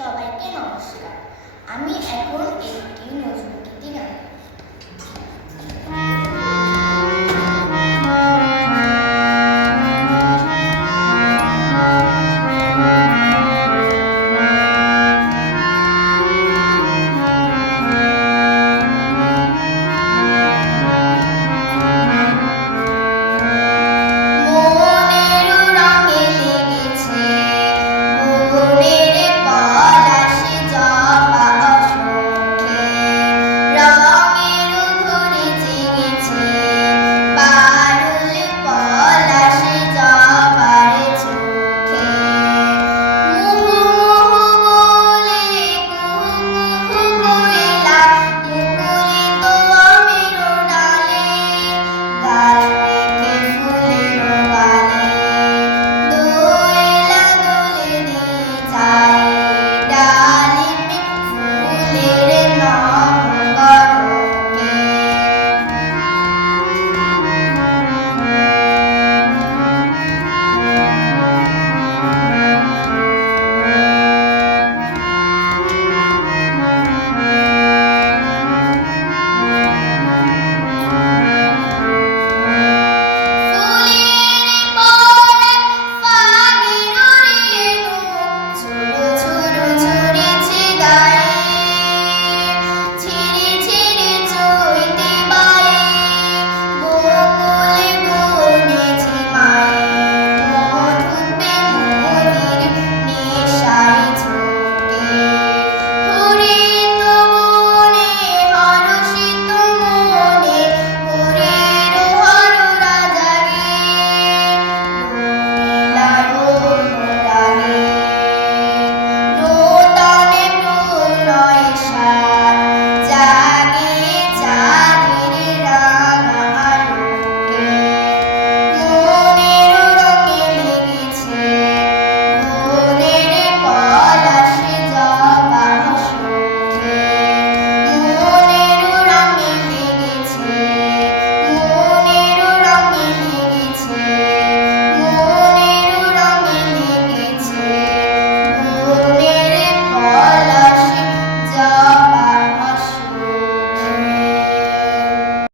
সবাইকে নমস্কার। আমি এখন একটি নজরুল গীতি গান।